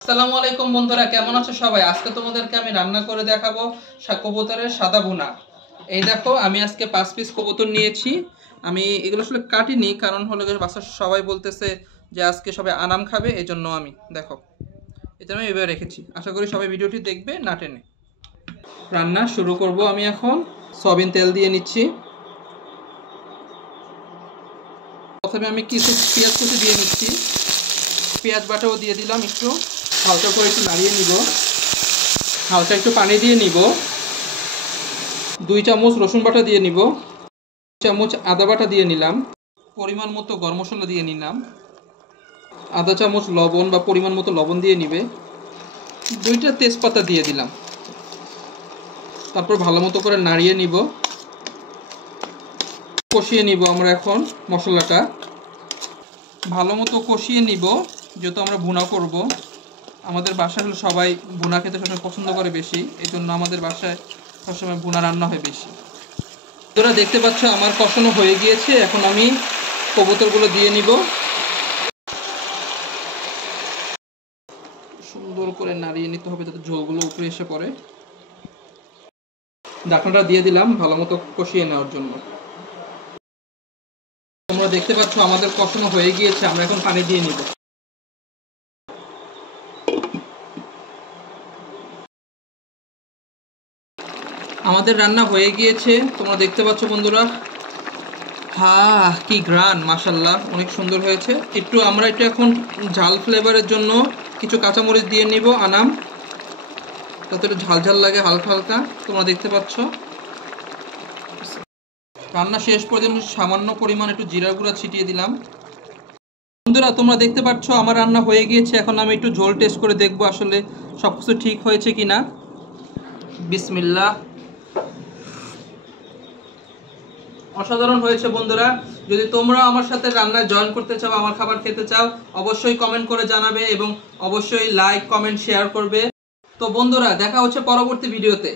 আসসালামু আলাইকুম বন্ধুরা, কেমন আছো সবাই? আজকে তোমাদেরকে আমি রান্না করে দেখাবো কবুতরের সাদা ভুনা। এই দেখো, আমি আজকে 5 পিস কবুতর নিয়েছি। আমি এগুলো আসলে কাটিনি, কারণ হলো বাসার সবাই বলতেছে যে আজকে সবাই আনাম খাবে, এই জন্য আমি দেখো এটা আমি এভাবে রেখেছি। আশা করি সবাই ভিডিওটি দেখবে না টেনে। রান্না শুরু করব। আমি এখন সয়াবিন তেল দিয়ে নিচ্ছি। প্রথমে আমি কিছু পেঁয়াজ কুচি দিয়ে নিচ্ছি, পেঁয়াজ বাটাও দিয়ে দিলাম। একটু হালকা করে একটু নাড়িয়ে নিব, হালকা একটু পানি দিয়ে নিব। 2 চামচ রসুন বাটা দিয়ে নিব, 2 চামচ আদা বাটা দিয়ে নিলাম, পরিমাণ মতো গরম মশলা দিয়ে নিলাম, আধা চামচ লবণ বা পরিমাণ মতো লবণ দিয়ে নিবে, 2টা তেজপাতা দিয়ে দিলাম। তারপর ভালো মতো করে নাড়িয়ে নিব, কষিয়ে নিব। আমরা এখন মশলাটা ভালো মতো কষিয়ে নিব, যেহেতু আমরা ভুনা করব। আমাদের বাসায় হলো সবাই ভুনা খেতে সবসময় পছন্দ করে বেশি, এই জন্য আমাদের বাসায় সবসময় ভুনা রান্না হয় বেশি। তোরা দেখতে পাচ্ছ আমার কষানো হয়ে গিয়েছে। এখন আমি কবুতরগুলো দিয়ে নিব, সুন্দর করে নাড়িয়ে নিতে হবে যাতে ঝোলগুলো উপরে এসে পড়ে। ঢাকনাটা দিয়ে দিলাম ভালো মতো কষিয়ে নেওয়ার জন্য। তোমরা দেখতে পাচ্ছ আমাদের কষানো হয়ে গিয়েছে। আমরা এখন পানি দিয়ে নিব। আমাদের রান্না হয়ে গিয়েছে, তোমরা দেখতে পাচ্ছ বন্ধুরা। কি গ্রান, মাশাল্লাহ, অনেক সুন্দর হয়েছে। আমরা এখন ঝাল ফ্লেভারের জন্য কিছু কাঁচামরিচ দিয়ে নিব, আনাম, যাতে একটু ঝাল ঝাল লাগে হালকা হালকা। তোমরা দেখতে পাচ্ছ রান্না শেষ পর্যন্ত সামান্য পরিমাণ একটু জিরার গুঁড়া ছিটিয়ে দিলাম। বন্ধুরা তোমরা দেখতে পাচ্ছ আমার রান্না হয়ে গিয়েছে। এখন আমি একটু ঝোল টেস্ট করে দেখবো আসলে সবকিছু ঠিক হয়েছে কিনা। বিসমিল্লাহ। অসাধারণ হয়েছে বন্ধুরা। যদি তোমরা আমার সাথে রান্নায় জয়েন করতে চাও, আমার খাবার খেতে চাও, অবশ্যই কমেন্ট করে জানাবে এবং অবশ্যই লাইক কমেন্ট শেয়ার করবে। তো বন্ধুরা দেখা হচ্ছে পরবর্তী ভিডিওতে।